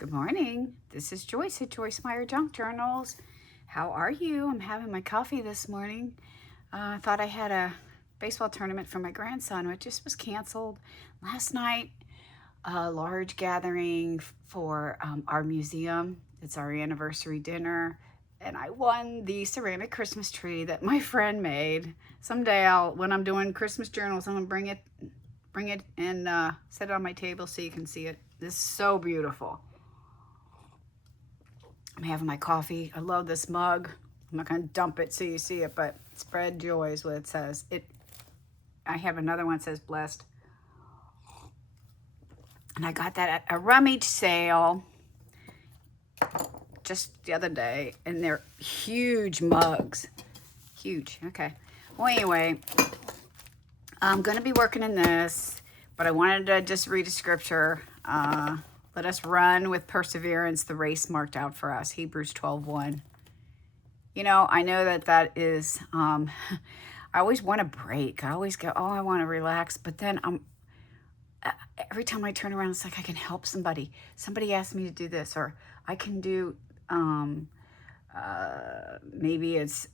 Good morning. This is Joyce at Joyce Meyer Junk Journals. How are you? I'm having my coffee this morning. I thought I had a baseball tournament for my grandson, which just was canceled last night. A large gathering for our museum. It's our anniversary dinner. And I won the ceramic Christmas tree that my friend made. Someday when I'm doing Christmas journals, I'm gonna bring it and set it on my table so you can see it. This is so beautiful. I'm having my coffee. I love this mug. I'm not going to dump it so you see it, but spread joy is what it says. I have another one that says blessed. And I got that at a rummage sale just the other day. And they're huge mugs. Huge. Okay. Well, anyway, I'm going to be working in this, but I wanted to just read a scripture. Let us run with perseverance the race marked out for us. Hebrews 12:1. You know, I know that is, I always want a break. I always go, oh, I want to relax. But then every time I turn around, it's like I can help somebody. Somebody asked me to do this, or I can do, maybe it's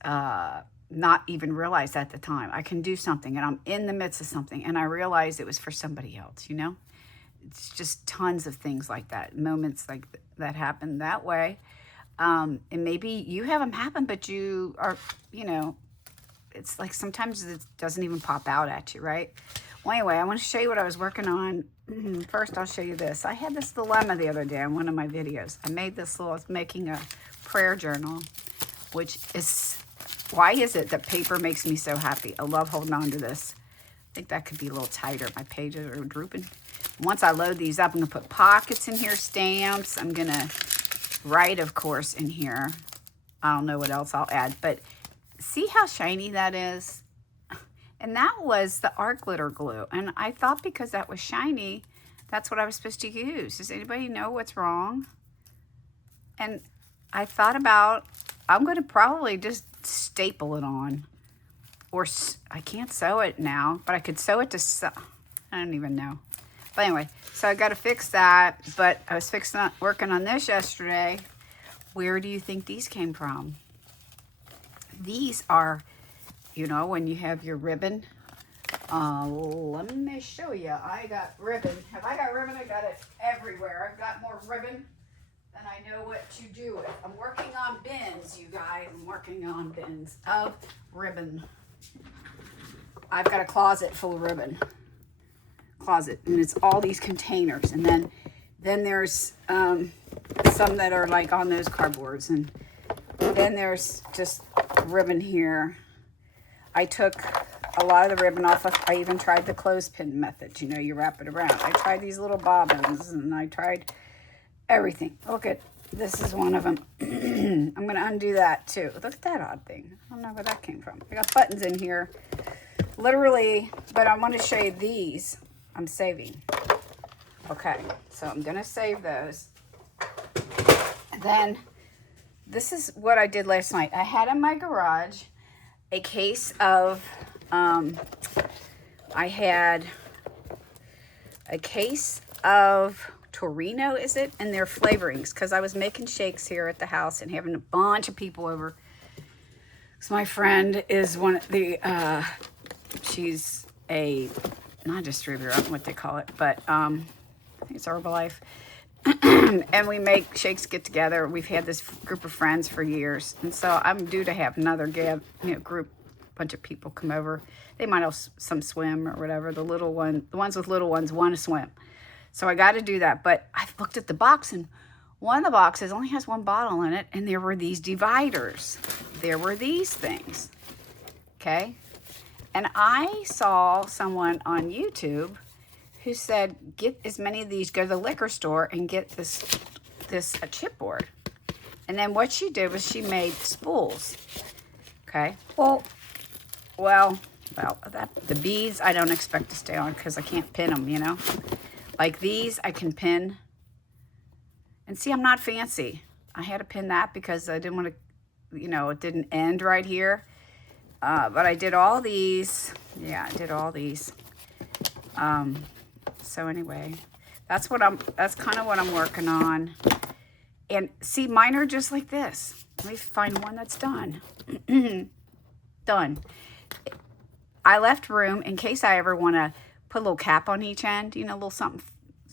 not even realized at the time. I can do something, and I'm in the midst of something, and I realized it was for somebody else, you know? It's just tons of things like that, moments like that happen that way. And maybe you have them happen, but you are, you know, it's like sometimes it doesn't even pop out at you, right? Well, anyway, I want to show you what I was working on. First, I'll show you this. I had this dilemma the other day in one of my videos. I was making a prayer journal, which is, why is it that paper makes me so happy? I love holding on to this. I think that could be a little tighter. My pages are drooping. Once I load these up, I'm going to put pockets in here, stamps. I'm going to write, of course, in here. I don't know what else I'll add, but see how shiny that is? And that was the art glitter glue. And I thought because that was shiny, that's what I was supposed to use. Does anybody know what's wrong? And I thought about, I'm going to probably just staple it on. Or I can't sew it now, but I could sew it to, I don't even know. But anyway, so I got to fix that. But I was working on this yesterday. Where do you think these came from? These are, you know, when you have your ribbon. Let me show you. I got ribbon. Have I got ribbon? I got it everywhere. I've got more ribbon than I know what to do with. I'm working on bins, you guys. I'm working on bins of ribbon. I've got a closet full of ribbon. Closet, and it's all these containers, and then there's some that are like on those cardboards, and then there's just ribbon here. I took a lot of the ribbon off. I even tried the clothespin method. You know, you wrap it around. I tried these little bobbins, and I tried everything. Look at this is one of them. I'm gonna undo that too. Look at that odd thing. I don't know where that came from. I got buttons in here, literally, but I want to show you these. I'm saving. Okay, so I'm going to save those. And then this is what I did last night. I had in my garage a case of, I had a case of Torino, is it? And their flavorings, because I was making shakes here at the house and having a bunch of people over. So my friend is one of the, she's a, not a distributor, I don't know what they call it, but I think it's Herbalife. And we make shakes, get together. We've had this group of friends for years. And so I'm due to have another group, bunch of people come over. They might have some swim or whatever. The ones with little ones want to swim. So I got to do that. But I looked at the box, and one of the boxes only has one bottle in it. And there were these dividers. There were these things. Okay. And I saw someone on YouTube who said, get as many of these, go to the liquor store and get this chipboard. And then what she did was she made spools. Okay. Well, the beads I don't expect to stay on because I can't pin them, you know. Like these I can pin. And see, I'm not fancy. I had to pin that because I didn't want to, you know, it didn't end right here. But I did all these. Yeah, I did all these. So anyway, that's kind of what I'm working on. And see, mine are just like this. Let me find one that's done. Done. I left room in case I ever want to put a little cap on each end, you know, a little something,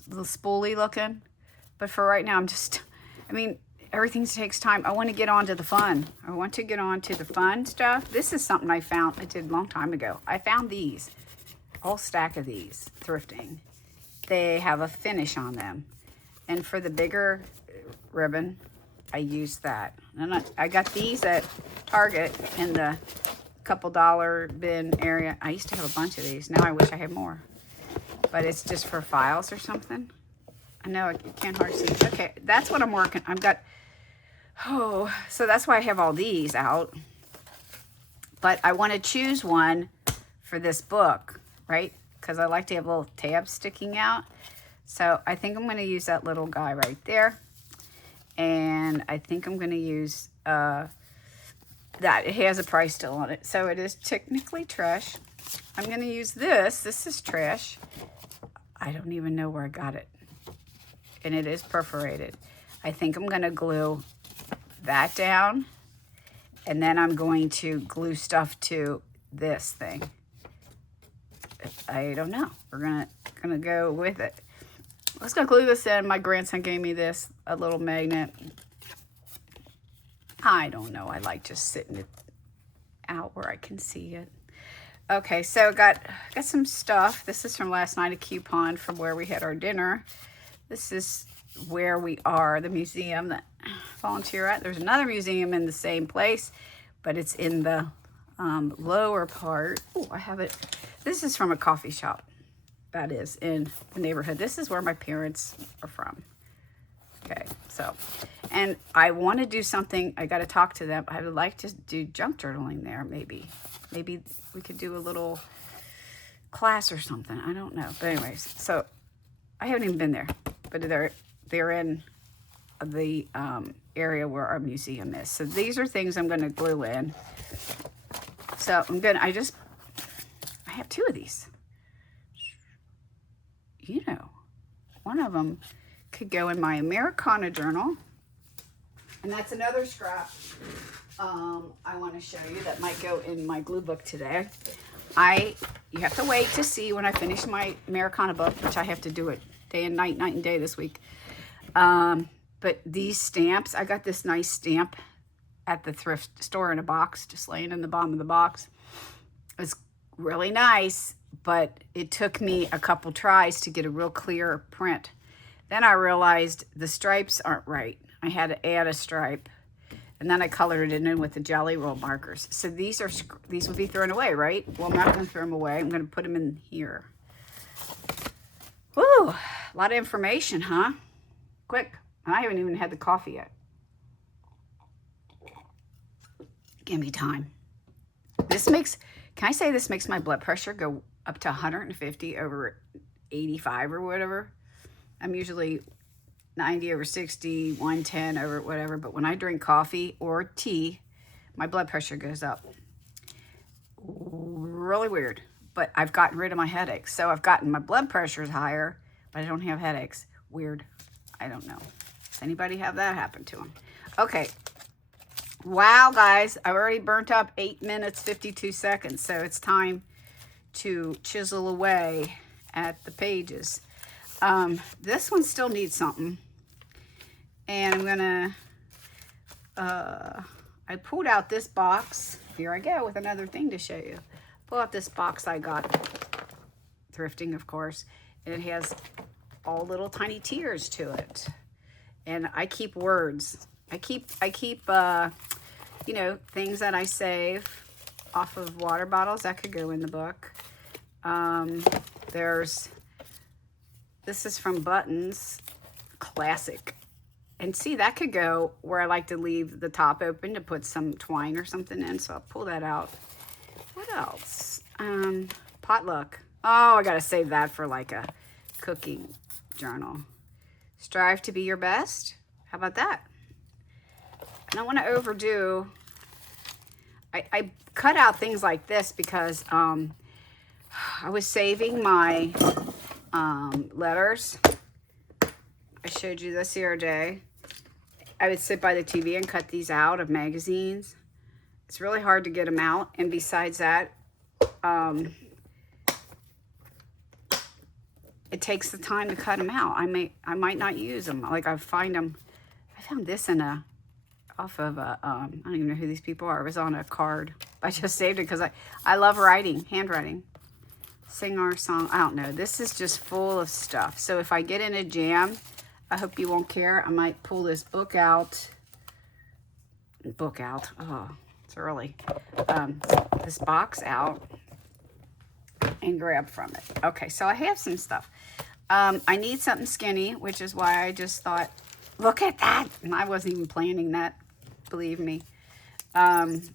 a little spoolie looking. But for right now, I mean, everything takes time. I want to get on to the fun. I want to get on to the fun stuff. This is something I found, I did a long time ago. I found these, a whole stack of these, thrifting. They have a finish on them. And for the bigger ribbon, I used that. And I got these at Target in the couple dollar bin area. I used to have a bunch of these. Now I wish I had more. But it's just for files or something. I know I can't hardly see. Okay, that's what I'm working. I've got, so that's why I have all these out. But I want to choose one for this book, right? Because I like to have little tabs sticking out. So I think I'm going to use that little guy right there. And I think I'm going to use that. It has a price still on it. So it is technically trash. I'm going to use this. This is trash. I don't even know where I got it. And it is perforated. I think I'm going to glue that down. And then I'm going to glue stuff to this thing. I don't know. We're gonna go with it. Let's go glue this in. My grandson gave me this, a little magnet. I don't know. I like just sitting it out where I can see it. Okay, so got some stuff. This is from last night, a coupon from where we had our dinner. This is where we are, the museum that I volunteer at. There's another museum in the same place, but it's in the lower part. Oh, I have it. This is from a coffee shop that is in the neighborhood. This is where my parents are from. Okay, so, and I want to do something. I got to talk to them. I would like to do junk journaling there, maybe. Maybe we could do a little class or something. I don't know. But anyways, so I haven't even been there, but they're in the area where our museum is. So these are things I'm going to glue in. So I have two of these. You know, one of them could go in my Americana journal. And that's another scrap I want to show you that might go in my glue book today. You have to wait to see when I finish my Americana book, which I have to do it day and night and day this week. But these stamps, I got this nice stamp at the thrift store in a box, just laying in the bottom of the box. It's really nice, but it took me a couple tries to get a real clear print. Then I realized the stripes aren't right. I had to add a stripe, and then I colored it in with the Jelly Roll markers. So these would be thrown away, right? Well, I'm not going to throw them away. I'm going to put them in here. Woo, a lot of information, huh? Quick. I haven't even had the coffee yet. Give me time. Can I say this makes my blood pressure go up to 150 over 85 or whatever? I'm usually 90 over 60, 110 over whatever. But when I drink coffee or tea, my blood pressure goes up. Really weird. But I've gotten rid of my headaches. So I've gotten my blood pressure is higher, but I don't have headaches. Weird. I don't know. Does anybody have that happen to them? Okay. Wow, guys. I've already burnt up 8 minutes, 52 seconds. So it's time to chisel away at the pages. This one still needs something. And I'm going to, I pulled out this box. Here I go with another thing to show you. Pull out this box I got thrifting, of course. And it has all little tiny tears to it. And I keep words. I keep you know, things that I save off of water bottles. That could go in the book. This is from Buttons. Classic. And see, that could go where I like to leave the top open to put some twine or something in. So I'll pull that out. What else? Potluck. Oh, I got to save that for like a cooking journal. Strive to be your best. How about that? I don't want to overdo. I cut out things like this because I was saving my letters. I showed you this the other day. I would sit by the TV and cut these out of magazines. It's really hard to get them out. And besides that, it takes the time to cut them out. I might not use them. Like I found this in off of a, I don't even know who these people are. It was on a card. I just saved it because I love writing, handwriting. Sing our song. I don't know. This is just full of stuff. So if I get in a jam, I hope you won't care. I might pull this book out. Oh, it's early. This box out and grab from it. Okay, so I have some stuff. I need something skinny, which is why I just thought, look at that. And I wasn't even planning that, believe me. And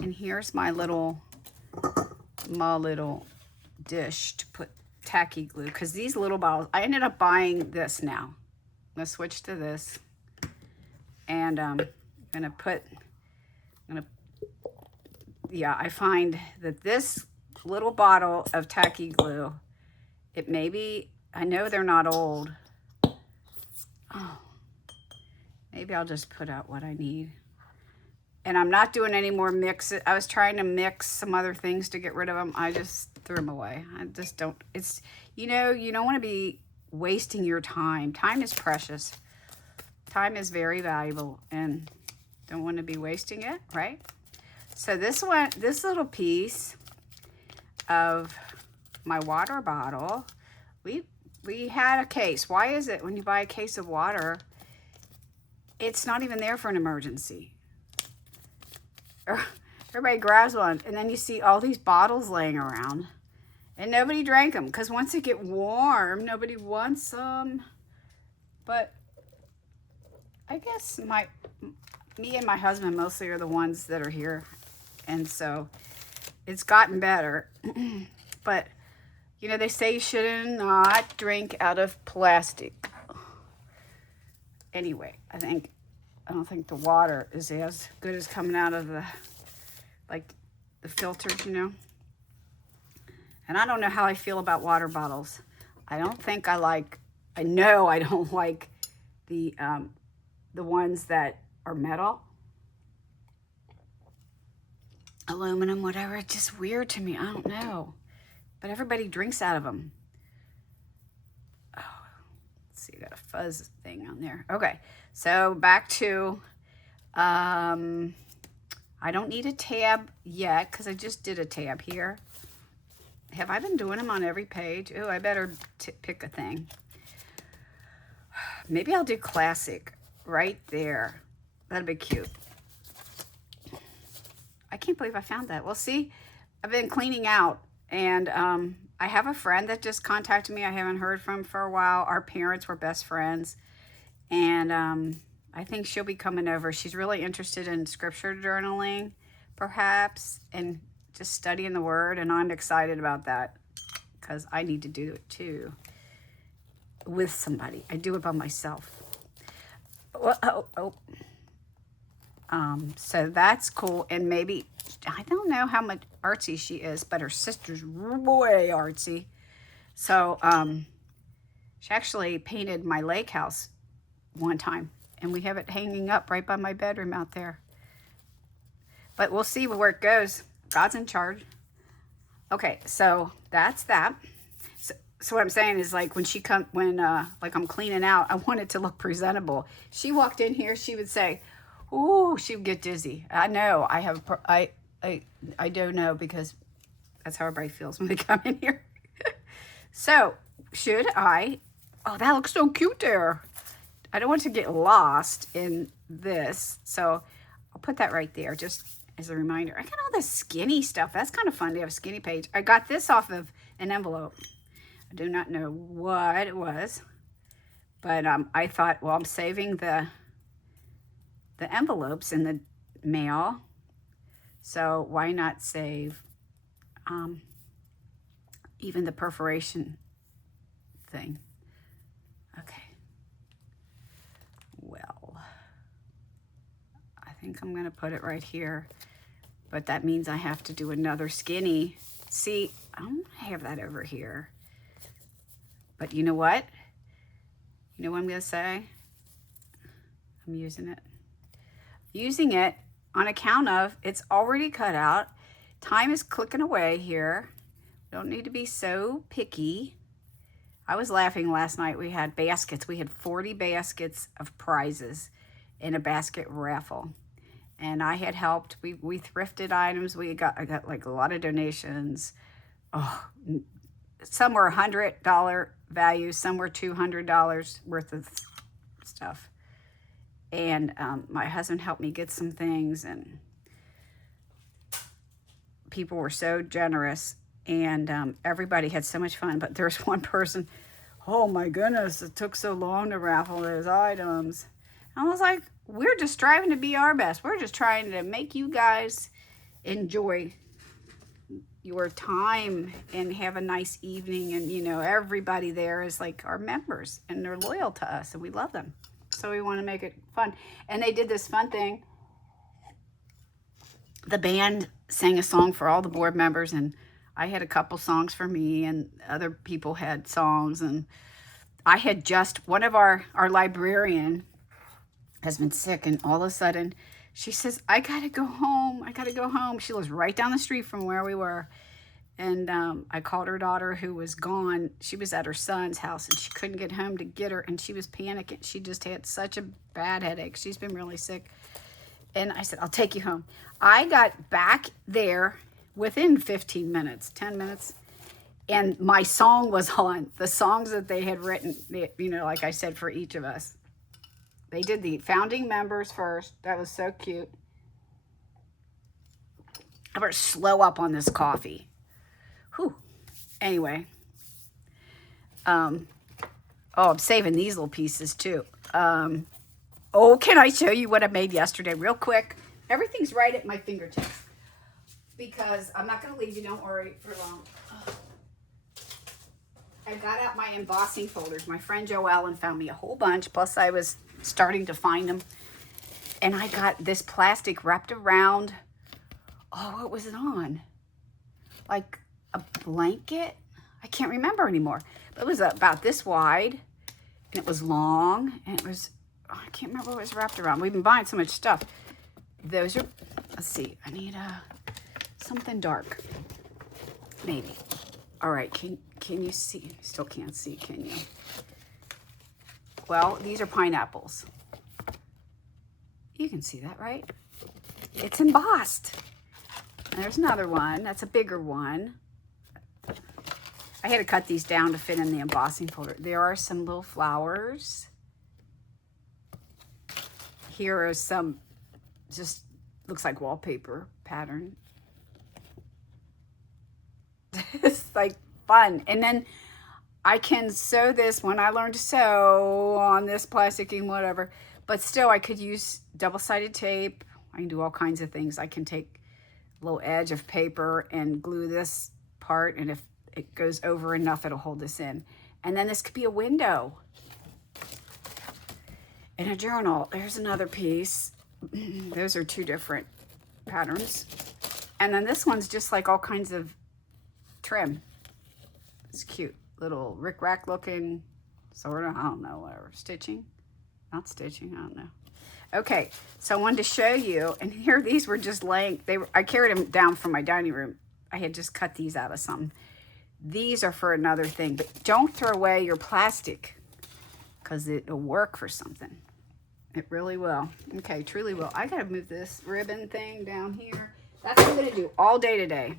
here's my little dish to put tacky glue, because these little bottles, I ended up buying this now. I'm gonna switch to this, and I find that this little bottle of tacky glue, it maybe, I know they're not old. Oh, maybe I'll just put out what I need. And I'm not doing any more mix. I was trying to mix some other things to get rid of them. I just threw them away. I just don't, it's, you don't want to be wasting your time. Time is precious. Time is very valuable and don't want to be wasting it, right? So this little piece of my water bottle, we had a case. Why is it when you buy a case of water, it's not even there for an emergency? Everybody grabs one, and then you see all these bottles laying around, and nobody drank them, because once they get warm, nobody wants them. But I guess me and my husband mostly are the ones that are here, and so it's gotten better. But they say you should not drink out of plastic. Anyway, I don't think the water is as good as coming out of the filters, And I don't know how I feel about water bottles. I know I don't like the ones that are metal, aluminum, whatever. It's just weird to me. I don't know. But everybody drinks out of them. Oh, let's see, I got a fuzz thing on there. Okay. So back to, I don't need a tab yet because I just did a tab here. Have I been doing them on every page? Oh, I better pick a thing. Maybe I'll do classic right there. That'd be cute. I can't believe I found that. Well, see, I've been cleaning out, and I have a friend that just contacted me I haven't heard from for a while. Our parents were best friends. And I think she'll be coming over. She's really interested in scripture journaling, perhaps, and just studying the word. And I'm excited about that because I need to do it too with somebody. I do it by myself. So that's cool. And maybe, I don't know how much artsy she is, but her sister's way artsy. So she actually painted my lake house one time, and we have it hanging up right by my bedroom out there. But we'll see where it goes. God's in charge. Okay, so that's that. So what I'm saying is, like, when I'm cleaning out, I want it to look presentable. She walked in here, she would say, "Ooh," she would get dizzy. I know. I don't know, because that's how everybody feels when they come in here. So should I? Oh, that looks so cute there. I don't want to get lost in this, so I'll put that right there just as a reminder. I got all this skinny stuff. That's kind of fun to have a skinny page. I got this off of an envelope. I do not know what it was, but I thought, well, I'm saving the envelopes in the mail, so why not save even the perforation thing? Okay. Well, I think I'm going to put it right here, but that means I have to do another skinny. See, I don't have that over here. But you know what? You know what I'm going to say? I'm using it. Using it on account of it's already cut out. Time is clicking away here. Don't need to be so picky. I was laughing last night. We had baskets. We had 40 baskets of prizes in a basket raffle. And I had helped. We thrifted items. I got like a lot of donations. Oh, some were $100 value. Some were $200 worth of stuff. And my husband helped me get some things. And people were so generous. And everybody had so much fun. But there's one person, oh my goodness, it took so long to raffle those items. And I was like, we're just striving to be our best. We're just trying to make you guys enjoy your time and have a nice evening. And, you know, everybody there is like our members and they're loyal to us and we love them. So we want to make it fun. And they did this fun thing. The band sang a song for all the board members and I had a couple songs for me and other people had songs. And I had just, one of our librarian has been sick and all of a sudden she says, I gotta go home. I gotta go home. She lives right down the street from where we were. And I called her daughter who was gone. She was at her son's house and she couldn't get home to get her. And she was panicking. She just had such a bad headache. She's been really sick. And I said, I'll take you home. I got back there within 15 minutes, 10 minutes, and my song was on. The songs that they had written, you know, like I said, for each of us. They did the founding members first. That was so cute. I better slow up on this coffee. Whew. Anyway. Oh, I'm saving these little pieces too. Oh, can I show you what I made yesterday real quick? Everything's right at my fingertips. Because I'm not going to leave you, don't worry, for long. I got out my embossing folders. My friend Joe Allen found me a whole bunch, plus I was starting to find them. And I got this plastic wrapped around, oh, what was it on? Like a blanket? I can't remember anymore. But it was about this wide, and it was long, and it was, oh, I can't remember what it was wrapped around. We've been buying so much stuff. Those are, let's see, I need something dark, maybe. All right, can you see? Still can't see, can you? Well, these are pineapples. You can see that, right? It's embossed. And there's another one. That's a bigger one. I had to cut these down to fit in the embossing folder. There are some little flowers. Here are some, just looks like wallpaper pattern. It's like fun. And then I can sew this when I learned to sew on this plastic and whatever. But still, I could use double-sided tape. I can do all kinds of things. I can take a little edge of paper and glue this part. And if it goes over enough, it'll hold this in. And then this could be a window. And a journal. There's another piece. Those are two different patterns. And then this one's just like all kinds of trim. It's cute. Little rickrack looking, sort of, I don't know, whatever. Stitching? Not stitching, I don't know. Okay, so I wanted to show you, and here these were just laying, I carried them down from my dining room. I had just cut these out of something. These are for another thing, but don't throw away your plastic because it'll work for something. It really will. Okay, truly will. I gotta move this ribbon thing down here. That's what I'm gonna do all day today.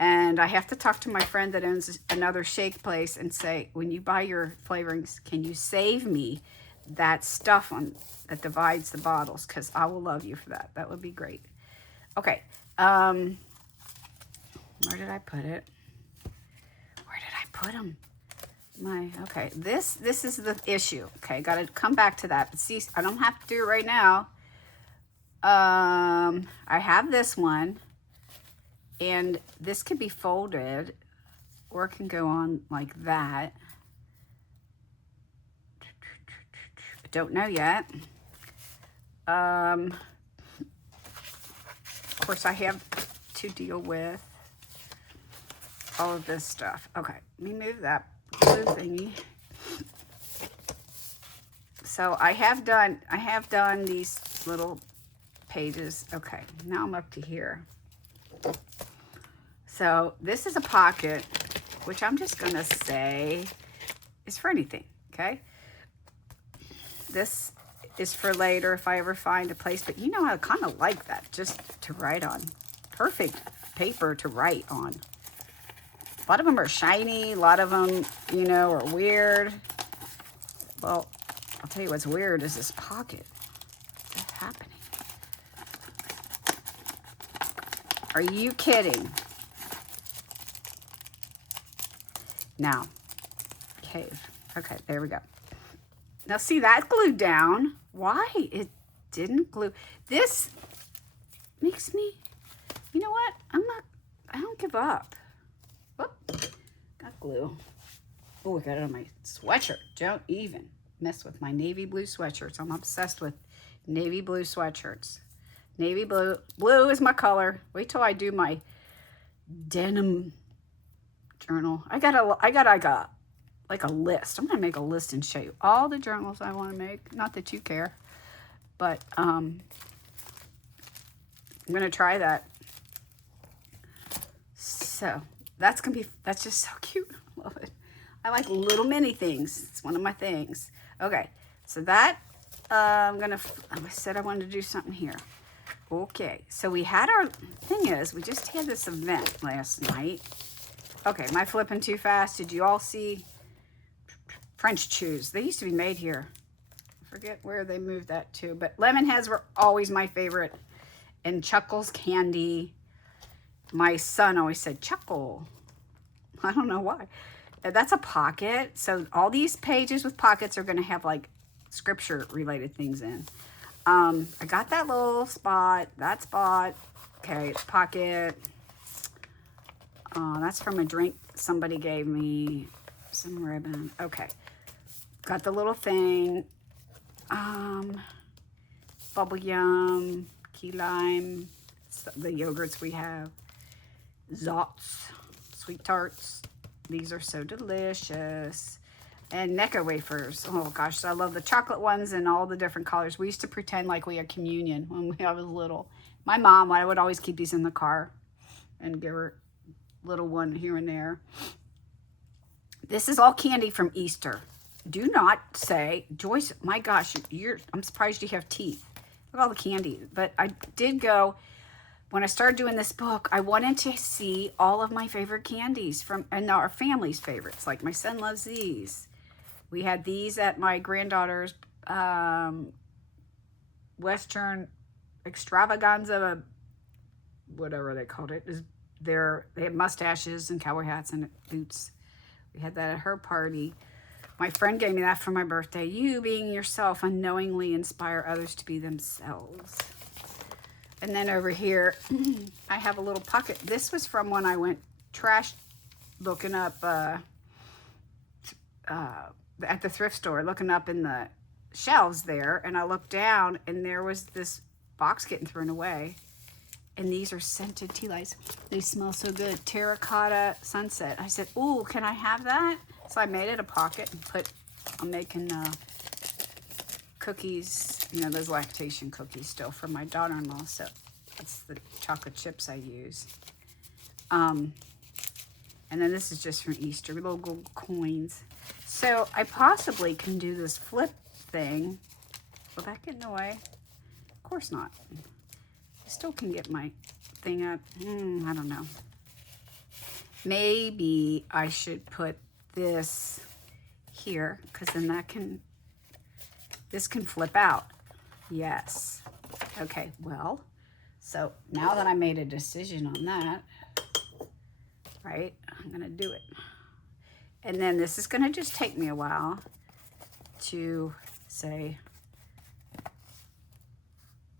And I have to talk to my friend that owns another shake place and say, when you buy your flavorings, can you save me that stuff that divides the bottles? Because I will love you for that. That would be great. Okay. Where did I put it? Where did I put them? Okay. This is the issue. Okay. Got to come back to that. But see, I don't have to do it right now. I have this one. And this could be folded or it can go on like that. I don't know yet. Of course, I have to deal with all of this stuff. Okay, let me move that glue thingy. So I have done these little pages. Okay, now I'm up to here. So this is a pocket, which I'm just gonna say is for anything, okay? This is for later if I ever find a place, but you know, I kind of like that just to write on. Perfect paper to write on. A lot of them are shiny, a lot of them, you know, are weird. Well, I'll tell you what's weird is this pocket. What's happening? Are you kidding? Now, cave. Okay, there we go. Now see, that glued down. Why it didn't glue? This makes me, you know what? I don't give up. Whoop, got glue. Oh, I got it on my sweatshirt. Don't even mess with my navy blue sweatshirts. I'm obsessed with navy blue sweatshirts. Navy blue. Blue is my color. Wait till I do my denim journal. I got like a list. I'm gonna make a list and show you all the journals I want to make. Not that you care, but I'm gonna try that. So that's just so cute. I love it. I like little mini things. It's one of my things. Okay, so that I said I wanted to do something here. Okay, so we had thing is, we just had this event last night. Okay, am I flipping too fast? Did you all see French chews? They used to be made here. I forget where they moved that to, but lemon heads were always my favorite. And Chuckles candy. My son always said Chuckle. I don't know why. That's a pocket. So all these pages with pockets are going to have like scripture related things in. I got that little spot, that spot. Okay, pocket. That's from a drink somebody gave me. Some ribbon. Okay. Got the little thing. Bubble yum, key lime, the yogurts we have. Zots, sweet tarts. These are so delicious. And Necco wafers. Oh gosh, I love the chocolate ones and all the different colors. We used to pretend like we had communion when I was little. My mom, I would always keep these in the car and give her a little one here and there. This is all candy from Easter. Do not say, Joyce, my gosh, I'm surprised you have teeth. Look at all the candy. But I did go, when I started doing this book, I wanted to see all of my favorite candies and our family's favorites. Like my son loves these. We had these at my granddaughter's Western extravaganza, whatever they called it. They had mustaches and cowboy hats and boots. We had that at her party. My friend gave me that for my birthday. You being yourself unknowingly inspire others to be themselves. And then over here, I have a little pocket. This was from when I went trash looking up at the thrift store, looking up in the shelves there. And I looked down and there was this box getting thrown away. And these are scented tea lights. They smell so good. Terracotta sunset. I said, ooh, can I have that? So I made it a pocket and I'm making cookies, you know, those lactation cookies still for my daughter-in-law. So that's the chocolate chips I use. And then this is just from Easter, little gold coins. So I possibly can do this flip thing. Will that get in the way? Of course not. I still can get my thing up. I don't know. Maybe I should put this here because then this can flip out. Yes. Okay, well, so now that I made a decision on that, right, I'm going to do it. And then this is going to just take me a while to say,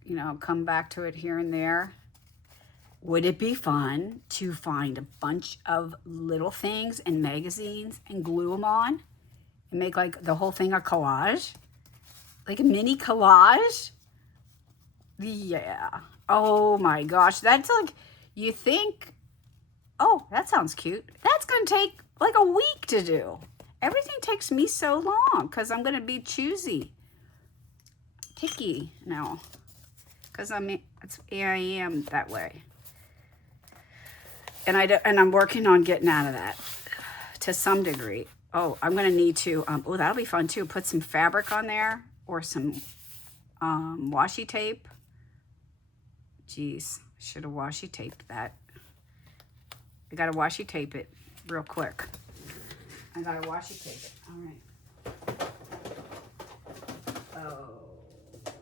you know, come back to it here and there. Would it be fun to find a bunch of little things and magazines and glue them on and make like the whole thing a collage? Like a mini collage? Yeah. Oh my gosh. That's like, you think, oh, that sounds cute. That's going to take like a week to do. Everything takes me so long because I'm going to be choosy. picky now. Because I am that way. And I'm working on getting out of that to some degree. Oh, I'm going to need to, oh, that'll be fun too. Put some fabric on there or some washi tape. Jeez, should have washi taped that. I got to washi tape it real quick. I got to washi tape it. All right. Oh,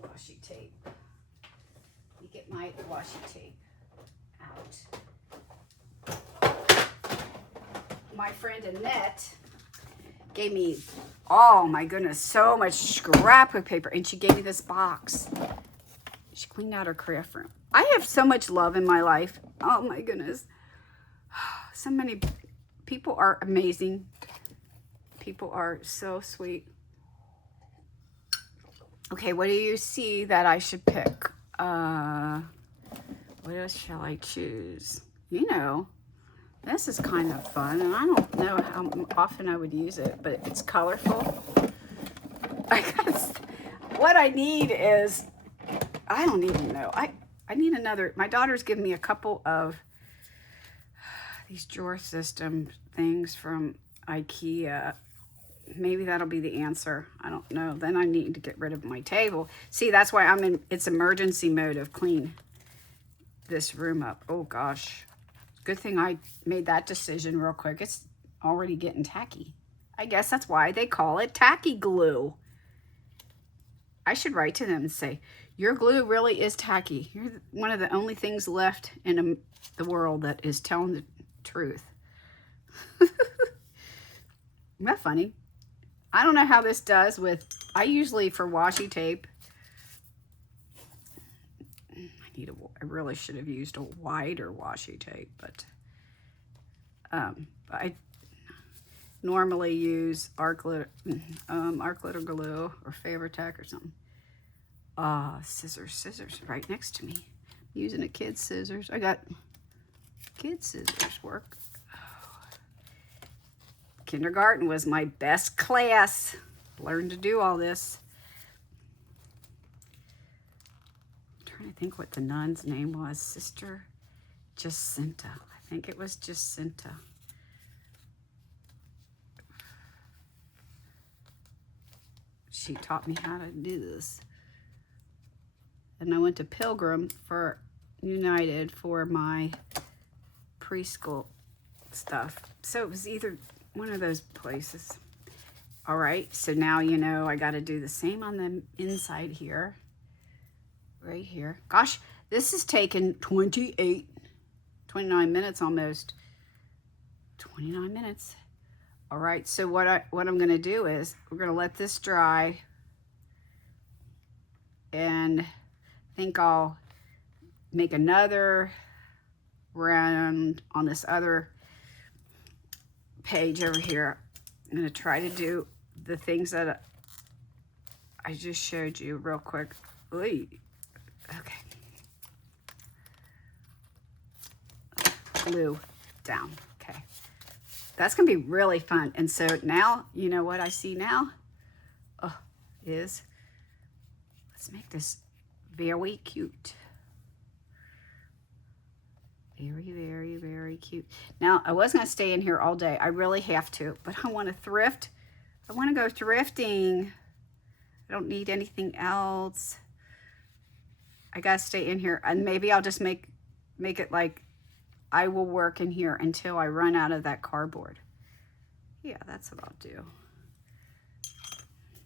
washi tape. Let me get my washi tape out. My friend Annette gave me, oh my goodness, so much scrapbook paper. And she gave me this box. She cleaned out her craft room. I have so much love in my life. Oh my goodness. So many people are amazing. People are so sweet. Okay, what do you see that I should pick? What else shall I choose? You know, this is kind of fun, and I don't know how often I would use it, but it's colorful. I guess what I need is, I don't even know. I need another. My daughter's given me a couple of these drawer system things from IKEA. Maybe that'll be the answer. I don't know. Then I need to get rid of my table. See, that's why I'm in, it's emergency mode of clean this room up. Oh gosh. Good thing I made that decision real quick. It's already getting tacky. I guess that's why they call it tacky glue. I should write to them and say, your glue really is tacky. You're one of the only things left in the world that is telling the truth. Isn't that funny? I don't know how this does with, I usually for washi tape, I really should have used a wider washi tape, but I normally use arc glitter glue or Fabri-Tac or something. Scissors right next to me. I'm using a kid's scissors. I got kids scissors work. Kindergarten was my best class. Learned to do all this. I'm trying to think what the nun's name was. Sister Jacinta. I think it was Jacinta. She taught me how to do this. And I went to Pilgrim for United for my preschool stuff. So it was either one of those places. All right, so now you know I got to do the same on the inside here. Right here. Gosh, this has taken 29 minutes almost. 29 minutes. All right, so what I'm going to do is we're going to let this dry. And I think I'll make another round on this other page over here. I'm going to try to do the things that I just showed you real quick. Oy. Okay. Glue down. Okay. That's going to be really fun. And so now, you know what I see now? Is let's make this very cute. Very, very, very cute. Now, I was going to stay in here all day. I really have to, but I want to thrift. I want to go thrifting. I don't need anything else. I got to stay in here, and maybe I'll just make it like I will work in here until I run out of that cardboard. Yeah, that's what I'll do.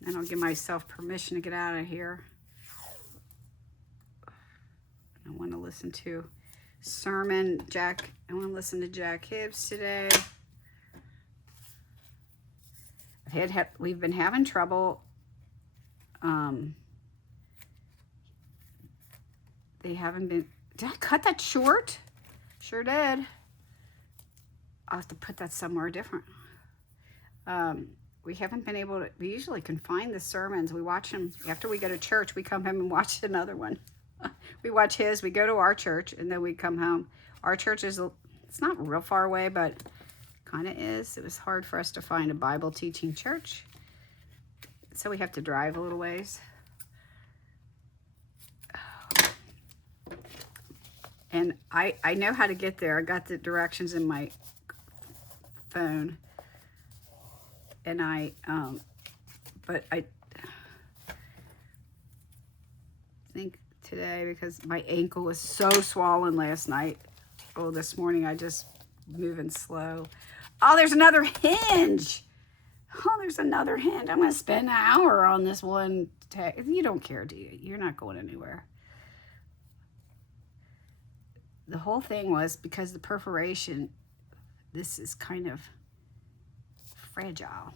And I'll give myself permission to get out of here. I want to listen to sermon. I want to listen to Jack Hibbs today. We've been having trouble. They haven't been. Did I cut that short? Sure did. I'll have to put that somewhere different. We haven't been able to. We usually can find the sermons. We watch them after we go to church. We come home and watch another one. We watch his. We go to our church and then we come home. Our church is. It's not real far away, but kind of is. It was hard for us to find a Bible teaching church, so we have to drive a little ways. And I know how to get there. I got the directions in my phone. And but I think today, because my ankle was so swollen last night. Oh, this morning I just moving slow. Oh, there's another hinge. Oh, there's another hinge. I'm going to spend an hour on this one. You don't care, do you? You're not going anywhere. The whole thing was because the perforation, this is kind of fragile.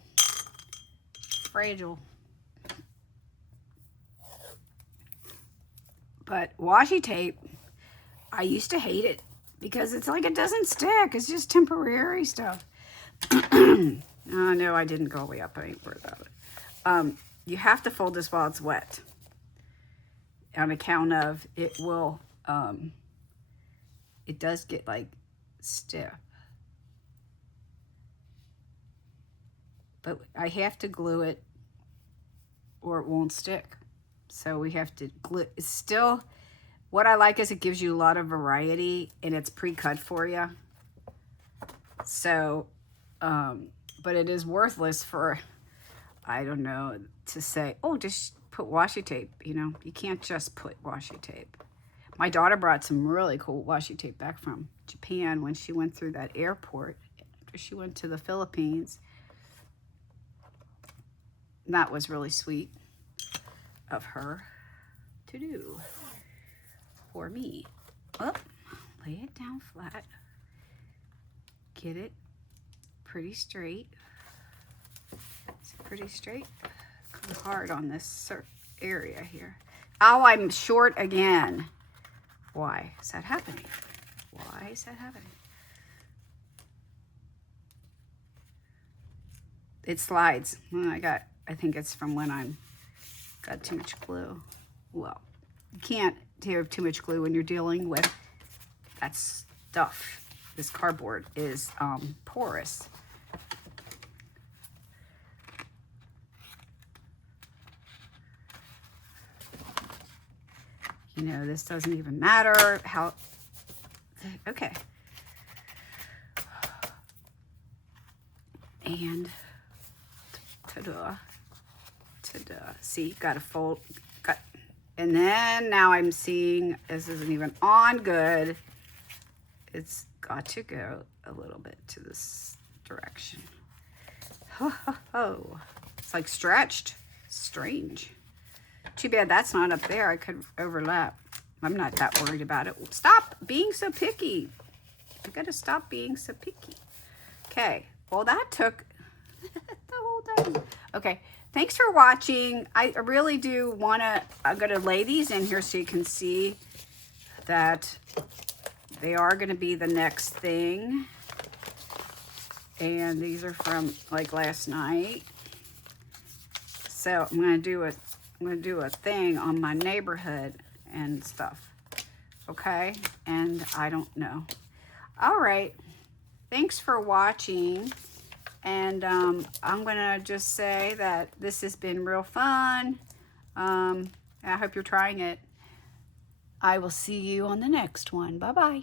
But washi tape, I used to hate it because it's like it doesn't stick. It's just temporary stuff. Oh, no, I didn't go way up. I ain't worried about it. You have to fold this while it's wet on account of it will, it does get like stiff. But I have to glue it or it won't stick. So we have to glue. It's still, what I like is it gives you a lot of variety and it's pre-cut for you. So, but it is worthless for, I don't know, to say, oh, just put washi tape. You know, you can't just put washi tape. My daughter brought some really cool washi tape back from Japan when she went through that airport after she went to the Philippines. And that was really sweet of her to do for me. Oh, lay it down flat. Get it pretty straight. It's pretty straight. Kind of hard on this area here. Oh, I'm short again. Why is that happening? Why is that happening? It slides. I think it's from when I got too much glue. Well, you can't have too much glue when you're dealing with that stuff. This cardboard is porous. You know, this doesn't even matter how, okay. And ta-da, ta-da. See, got to fold, and then now I'm seeing this isn't even on good. It's got to go a little bit to this direction. Ho, ho, ho. It's like stretched. Strange. Too bad that's not up there. I could overlap. I'm not that worried about it. Stop being so picky. I gotta stop being so picky. Okay. Well, that took the whole time. Okay. Thanks for watching. I really do want to, I'm going to lay these in here so you can see that they are going to be the next thing. And these are from like last night. So I'm going to do a thing on my neighborhood and stuff. Okay? And I don't know. All right. Thanks for watching. And I'm going to just say that this has been real fun. I hope you're trying it. I will see you on the next one. Bye-bye.